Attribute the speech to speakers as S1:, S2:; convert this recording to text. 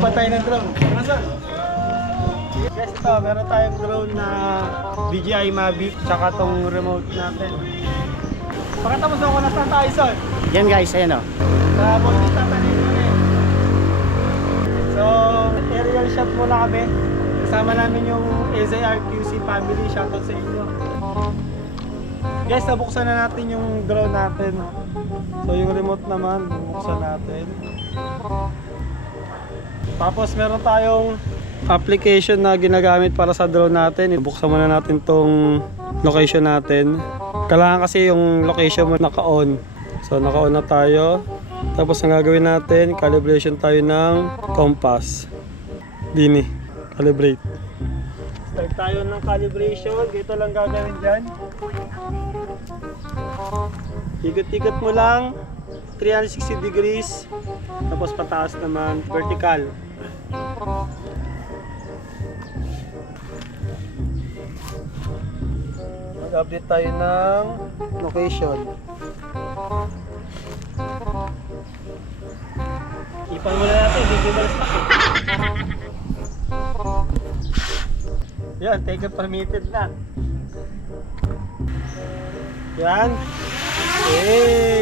S1: pa tayo ng drone. Sir? Guys, ito, meron tayong drone na DJI Mavic, tsaka tong remote natin. Pakita mo sa ako nasaan tayo, sir.
S2: Yan guys, ayan o.
S1: Sa Bautista Tanin ulit. So, aerial shot muna kami. Kasama namin yung SARQC family. Shoutout sa inyo. Guys, nabuksan na natin yung drone natin. So, yung remote naman, bubuksan natin. Tapos, meron tayong application na ginagamit para sa drone natin. Buksan muna natin tong location natin. Kailangan kasi yung location mo naka-on. So naka-on na tayo. Tapos ang gagawin natin, calibration tayo ng compass. Dini, calibrate. Start tayo ng calibration. Dito lang gagawin dyan. Ikot-ikot mo lang. 360 degrees. Tapos pataas naman, vertical. Mag-update tayo ng location. Ipan muna natin, visible stock eh. Yan, take it permitted na. Yan. Hey!